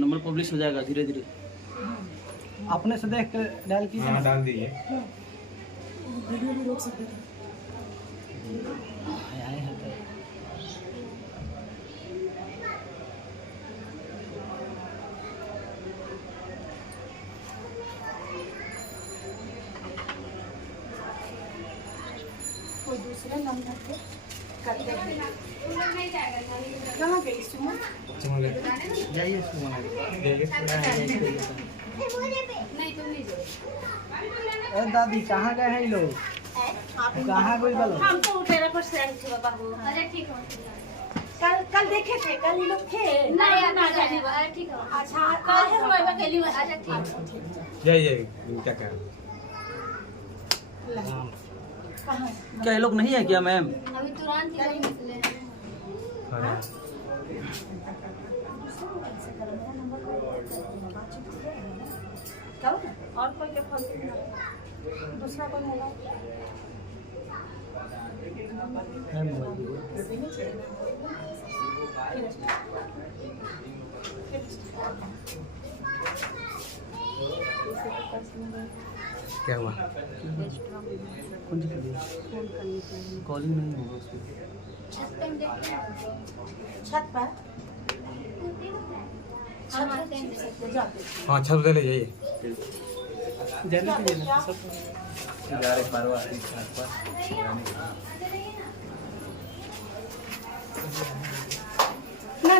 Number publish हो जाएगा धीरे धीरे। अपने से देख कर डायल कीजिए। हाँ डाल दीजिए। वीडियो भी रोक सकते थे। आए हैं तो। कोई दूसरे नंबर पे करते हैं। कहाँ गई सुमन? जाइए इसको बना अरे दादी कहाँ गए हैं ये लोग? कहाँ गए बोलो? हम तो उठेरा पर से आई थी बाबू। अरे ठीक है कल देखे थे, कल ये लोग थे। नहीं ना जाने अरे ठीक है अच्छा कल है मैं अकेली में। अच्छा ठीक जाइए क्या कर कहाँ? क्या ये लोग नहीं है क्या मैम? अभी तुरंत ही निकले हैं। क्या होगा? और कोई के फोन दूसरा कोई मोबाइल क्या हुआ? कौन सी कॉलिंग नहीं होगा उसमें। छत पे हम देखते हैं। छत पर हम आते हैं जाते हाँ छत पे ले जाइए। जाने के लिए सब जा रहे पारो आते हैं छत पर।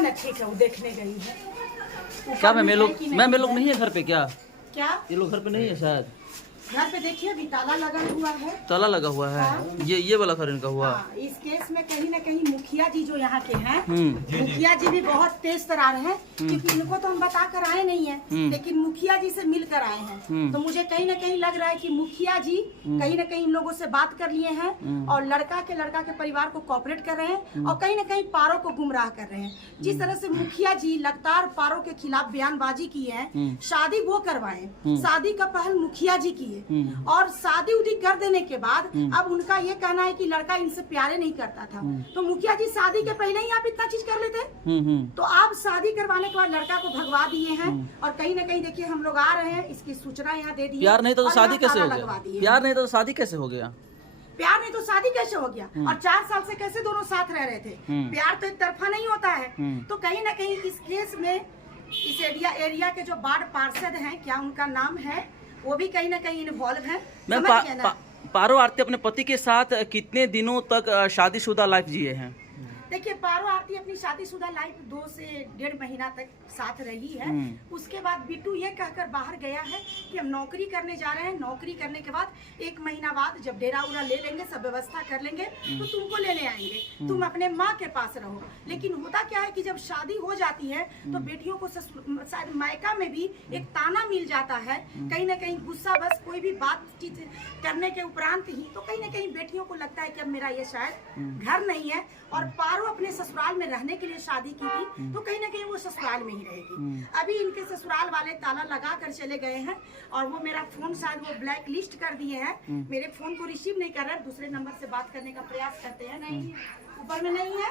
ना ठीक है, वो देखने गई है। क्या मैम ये लोग नहीं है घर पे क्या? क्या ये लोग घर पे नहीं है शायद। घर पे देखिए अभी ताला लगा हुआ है। ताला लगा हुआ है। हाँ। ये वाला घर इनका हुआ। हाँ, इस केस में कहीं ना कहीं मुखिया जी जो यहाँ के हैं, हम्म। मुखिया जी भी बहुत तेज तरार हैं, क्योंकि इनको तो हम बता कर आए नहीं है, लेकिन मुखिया जी से मिल कर आए हैं। तो मुझे कहीं ना कहीं लग रहा है कि मुखिया जी कहीं ना कहीं इन लोगों से बात कर लिए हैं और लड़का के परिवार को कॉपरेट कर रहे हैं और कहीं ना कहीं पारो को गुमराह कर रहे हैं। जिस तरह से मुखिया जी लगातार पारो के खिलाफ बयानबाजी की है, शादी वो करवाए, शादी का पहल मुखिया जी किए और शादी उदी कर देने के बाद अब उनका ये कहना है कि लड़का इनसे प्यारे नहीं करता था। तो मुखिया जी शादी के पहले ही आप इतना चीज कर लेते, तो आप शादी करवाने के बाद लड़का को भगवा दिए हैं और कहीं ना कहीं देखिए हम लोग आ रहे हैं, इसकी सूचना यहाँ दे दी। प्यार नहीं तो शादी कैसे हो गया? प्यार नहीं तो शादी कैसे हो गया? प्यार नहीं तो शादी कैसे हो गया? और 4 साल से कैसे दोनों साथ रह रहे थे? प्यार तो एक तरफा नहीं होता है। तो कहीं ना कहीं इस केस में इस एरिया के जो वार्ड पार्षद हैं, क्या उनका नाम है, वो भी कहीं ना कहीं इन्वॉल्व है। मैम पारो आरती अपने पति के साथ कितने दिनों तक शादीशुदा लाइफ जिए हैं? देखिए पारो आरती अपनी शादीशुदा लाइफ 2 से 1.5 महीना तक साथ रही है। उसके बाद बिट्टू ये कहकर बाहर गया है कि हम नौकरी करने जा रहे हैं, नौकरी करने के बाद 1 महीना बाद जब डेरा उरा ले लेंगे, सब व्यवस्था कर लेंगे, तो तुमको लेने आएंगे, तुम अपने माँ के पास रहो। लेकिन होता क्या है कि जब शादी हो जाती है तो बेटियों को शायद मायका में भी एक ताना मिल जाता है, कहीं ना कहीं गुस्सा, बस कोई भी बातचीत करने के उपरांत ही, तो कहीं ना कहीं बेटियों को लगता है कि अब मेरा ये शायद घर नहीं है। और पारो अपने ससुराल में रहने के लिए शादी की थी, तो कहीं ना कहीं वो ससुराल में ही रहेगी। अभी इनके ससुराल वाले ताला लगा कर चले गए हैं और वो मेरा फोन शायद वो ब्लैक लिस्ट कर दिए हैं, मेरे फोन को रिसीव नहीं कर रहे हैं, दूसरे नंबर से बात करने का प्रयास करते हैं। नहीं, ऊपर में नहीं है।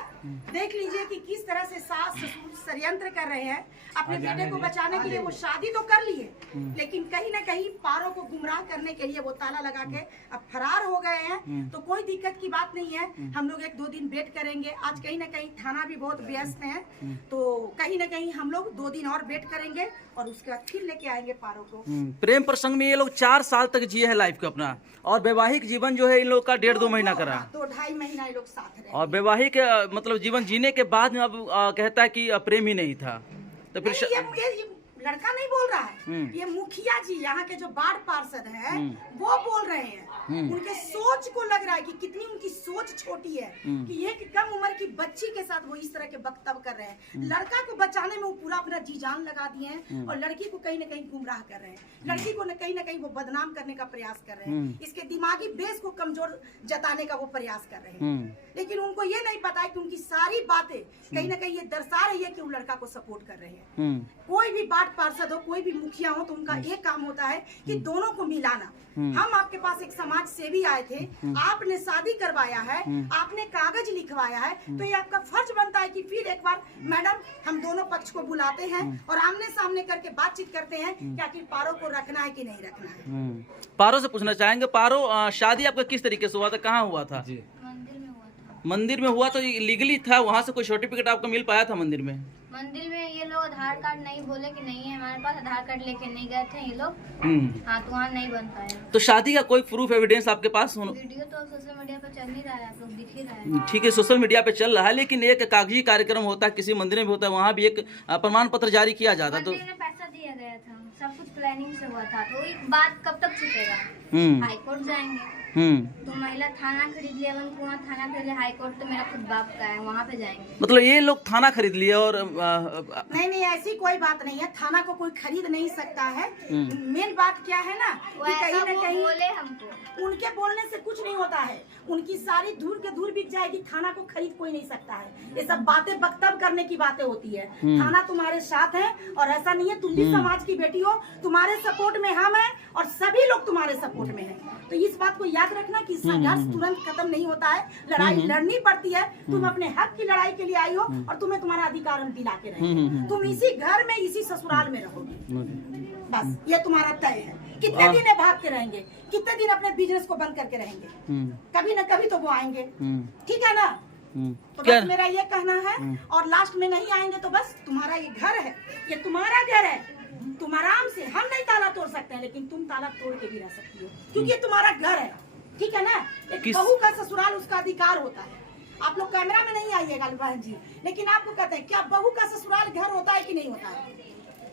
देख लीजिए कि किस तरह से सास ससुर षड्यंत्र कर रहे हैं अपने बेटे को बचाने के लिए। वो शादी तो कर लिए, लेकिन कहीं ना कहीं पारो को गुमराह करने के लिए वो ताला लगा के अब फरार हो गए हैं। तो कोई दिक्कत की बात नहीं है, हम लोग 1-2 दिन वेट करेंगे। आज कहीं ना कहीं थाना भी बहुत व्यस्त है, तो कहीं ना कहीं हम लोग 2 दिन और वेट करेंगे और उसके बाद फिर लेके आएंगे पारो को। प्रेम प्रसंग में ये लोग 4 साल तक जिए हैं लाइफ को अपना, और वैवाहिक जीवन जो है इन लोग का 1.5-2 महीना करा, 2-2.5 महीना ये लोग साथ रहे। और वैवाहिक मतलब जीवन जीने के बाद में अब कहता है कि प्रेम ही नहीं था। तो फिर ये लड़का नहीं बोल रहा है, ये मुखिया जी यहाँ के जो वार्ड पार्षद हैं वो बोल रहे हैं। उनके सोच को लग रहा है कि कितनी उनकी सोच छोटी है कि ये कि कम उम्र की बच्ची के साथ वो इस तरह के वक्तव्य कर रहे हैं। लड़का को बचाने में वो पूरा अपना जी जान लगा दिए हैं और लड़की को कहीं ना कहीं गुमराह कर रहे हैं, लड़की को कहीं ना कहीं वो बदनाम करने का प्रयास कर रहे हैं, इसके दिमागी बेस को कमजोर जताने का वो प्रयास कर रहे हैं। लेकिन उनको ये नहीं पता है कि उनकी सारी बातें कहीं ना कहीं ये दर्शा रही है कि वो लड़का को सपोर्ट कर रहे हैं। कोई भी वार्ड पार्षद हो, कोई भी मुखिया हो, तो उनका एक काम होता है कि दोनों को मिलाना। हम आपके पास एक समाज सेवी आए थे, आपने शादी करवाया है, आपने कागज लिखवाया है, तो ये आपका फर्ज बनता है कि फिर एक बार बार मैडम हम दोनों पक्ष को बुलाते हैं और आमने सामने करके बातचीत करते हैं कि आखिर पारो को रखना है कि नहीं रखना है। पारो से पूछना चाहेंगे, पारो शादी आपका किस तरीके से हुआ था, कहाँ हुआ था? जी मंदिर में हुआ था। मंदिर में हुआ तो लीगली था, वहाँ से कोई सर्टिफिकेट आपको मिल पाया था मंदिर में? मंदिर में ये लोग आधार कार्ड नहीं बोले कि नहीं है हमारे पास, आधार कार्ड लेके नहीं गए थे ये लोग। हाँ, तो वहाँ नहीं बन पाया। तो शादी का कोई प्रूफ एविडेंस आपके पास हो? वीडियो तो सोशल मीडिया पर चल ही रहा है, आप लोग दिख ही रहा है। ठीक है, सोशल मीडिया पे चल रहा है, लेकिन एक कागजी कार्यक्रम होता है, किसी मंदिर में भी होता है, वहाँ भी एक प्रमाण पत्र जारी किया जाता है। तो मंदिर में पैसा दिया गया था, सब कुछ प्लानिंग से हुआ था, तो ये बात कब तक छूटेगा? हाई कोर्ट जाएंगे। तो महिला थाना खरीद लिया, कुआं थाना खरीद लिया, हाई कोर्ट तो मेरा खुद बाप का है, वहाँ पे जाएंगे। मतलब ये लोग थाना खरीद लिए और नहीं, ऐसी कोई बात नहीं है, थाना को कोई खरीद नहीं सकता है। मेन बात क्या है ना कि कहीं न कहीं बोले हमको, उनके बोलने से कुछ नहीं होता है, उनकी सारी धूल के धूल बिक जाएगी, थाना को खरीद कोई नहीं सकता है। ये सब बातें वक्तव्य करने की बातें होती है। थाना तुम्हारे साथ है और ऐसा नहीं है, तुम भी समाज की बेटी हो, तुम्हारे सपोर्ट में हम हैं और सभी लोग तुम्हारे सपोर्ट में हैं। तो इस बात को याद रखना कि संघर्ष तुरंत खत्म नहीं होता है, लड़ाई लड़नी पड़ती है। तुम अपने हक की लड़ाई के लिए आई हो और तुम्हें तुम्हारा अधिकार हम दिला के रहेंगे। तुम इसी घर में, इसी ससुराल में रहोगे, बस ये तुम्हारा तय है। कितने दिन ये भागते रहेंगे, कितने दिन अपने बिजनेस को बंद करके रहेंगे? कभी न कभी तो वो आएंगे, ठीक है ना? तो बस मेरा ये कहना है, और लास्ट में नहीं आएंगे तो बस तुम्हारा ये घर है, ये तुम्हारा घर है, तुम आराम से, हम नहीं ताला तोड़ सकते हैं लेकिन तुम ताला तोड़ के भी रह सकती हो, क्योंकि ये तुम्हारा घर है, ठीक है ना? एक बहू का ससुराल उसका अधिकार होता है। आप लोग कैमरा में नहीं आइएगा बहन जी, लेकिन आपको कहते हैं क्या बहू का ससुराल घर होता है कि नहीं होता है?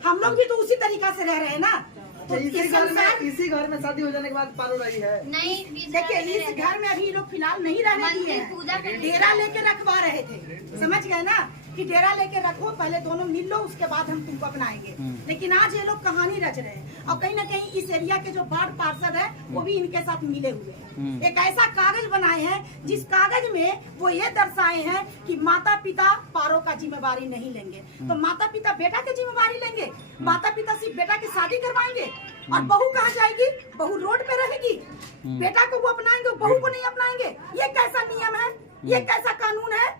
हम लोग भी तो उसी तरीका से रह रहे हैं ना। तो इसी घर में शादी हो जाने के बाद पारो रही है। नहीं देखिए, इस घर में अभी लोग फिलहाल नहीं रहने दिए हैं, डेरा लेके रखवा रहे थे, समझ गए ना कि डेरा लेके रखो, पहले दोनों मिल लो, उसके बाद हम तुमको अपनाएंगे। लेकिन आज ये लोग कहानी रच रहे हैं और कहीं ना कहीं इस एरिया के जो वार्ड पार्षद है वो भी इनके साथ मिले हुए हैं। एक ऐसा कागज बनाए हैं जिस कागज में वो ये दर्शाए हैं कि माता पिता पारो का जिम्मेवारी नहीं लेंगे। तो माता पिता बेटा की जिम्मेवारी लेंगे, माता पिता सिर्फ बेटा की शादी करवाएंगे और बहू कहाँ जाएगी? बहू रोड पे रहेगी। बेटा को वो अपनाएंगे, बहू को नहीं अपनाएंगे। ये कैसा नियम है? ये कैसा कानून है?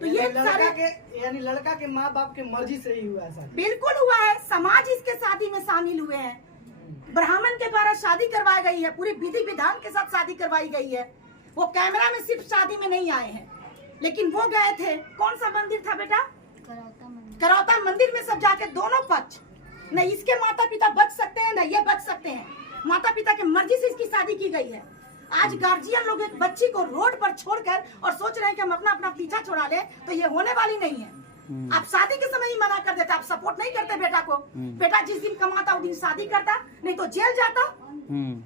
तो ये लड़का के माँ बाप के मर्जी से ही हुआ है। बिल्कुल हुआ है, समाज इसके शादी में शामिल हुए हैं, ब्राह्मण के द्वारा शादी करवाई गई है, पूरी विधि विधान के साथ शादी करवाई गई है। वो कैमरा में सिर्फ शादी में नहीं आए हैं, लेकिन वो गए थे, कौन सा मंदिर था बेटा? करौता मंदिर में सब जाके दोनों पक्ष, न इसके माता पिता बच सकते हैं न ये बच सकते हैं, माता पिता की मर्जी से इसकी शादी की गई है। आज गार्जियन लोग एक बच्ची को रोड पर छोड़कर और सोच रहे हैं कि हम अपना अपना पीछा छुड़ा ले, तो ये होने वाली नहीं है। आप शादी के समय ही मना कर देते, आप सपोर्ट नहीं करते बेटा को। बेटा जिस दिन कमाता उस दिन शादी करता, नहीं तो जेल जाता,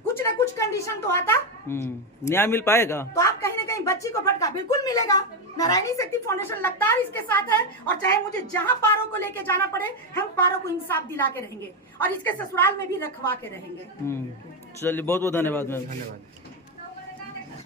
कुछ न कुछ कंडीशन तो आता। न्याय मिल पाएगा? तो आप कहीं न कहीं बच्ची को भटका, बिल्कुल मिलेगा। नारायणी शक्ति फाउंडेशन लगातार इसके साथ है और चाहे मुझे जहाँ पारो को लेके जाना पड़े, हम पारो को इंसाफ दिला के रहेंगे और इसके ससुराल में भी रखवा के रहेंगे। चलिए, बहुत बहुत धन्यवाद मैम। धन्यवाद।